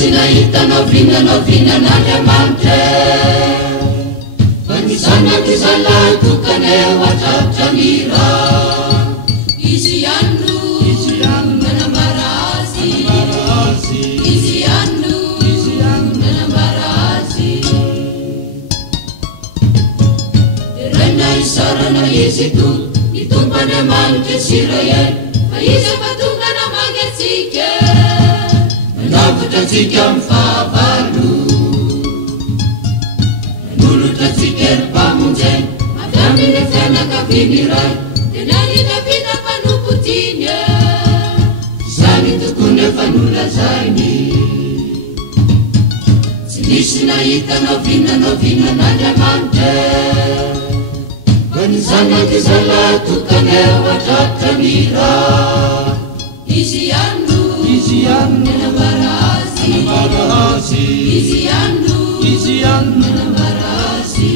Tsy nahita novinan'Andriamanitra fa ny zanaka zalahy tokany eo atratra ny raha. Izy ihany no nanambara azy, izy ihany no nanambara azy. Raina isarana izy to ny Tompon'Andriamanitra Israely, fa izy efa tonga namaky antsika nanavitra antsika amin'ny fahavalo. Nanolotra antsika erim-pamonjeny avy amin'ny fianakaviany iray, tena nitafita mpanompo-tiny izany tokony efa nolazainy. Tsy nisy nahita novinan'Andriamanitra fa ny zanaka zalahy tokany eo atratra ny raha. Izy ihany no nanambara azy, izy ihany no nanambara azy.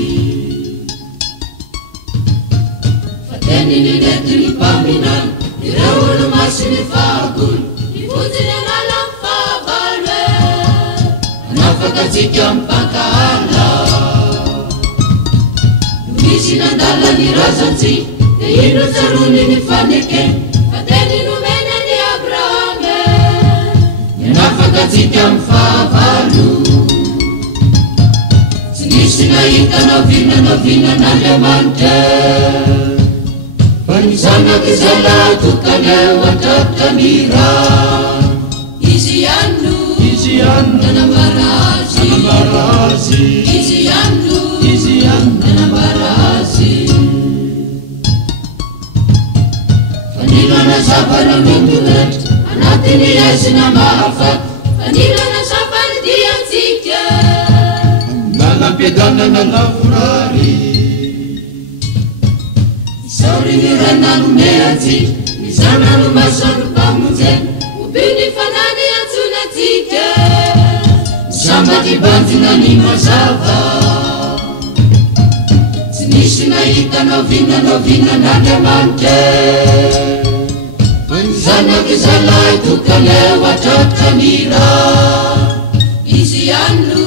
Fa teniny nenty ny mpaminany ireo olo masiny fahagolo, nifotsiny anala amin'ny fahavalo hanafaka antsika mipankahala. No misy nandala ny razantsy dia ino tsarony ny fanekeny, fa teny nomeny any Abrahame hanafaka antsika amin'ny fahavalo. Tsy nisy nahita novinan'Andriamanitra fa ny zanaka zalahy tokany eo atratra ny raha. Izy ihany no nanambara azy, izy ihany no nanambara azy. Fa nilona zavana nondolatra anatiny aizina mahafaty, fa nilona zavany diantsika nanampiadanana lavorary. Isaori ny ray nanome antsika ny zanany masoandro mpamonjeny, obiny fanany antsona antsika sambaty banjina ny mazava. Tsy nisy nahita novinan'Andriamanitra fa ny zanaka zalahy tokany eo atratra ny raha. Izy ihany no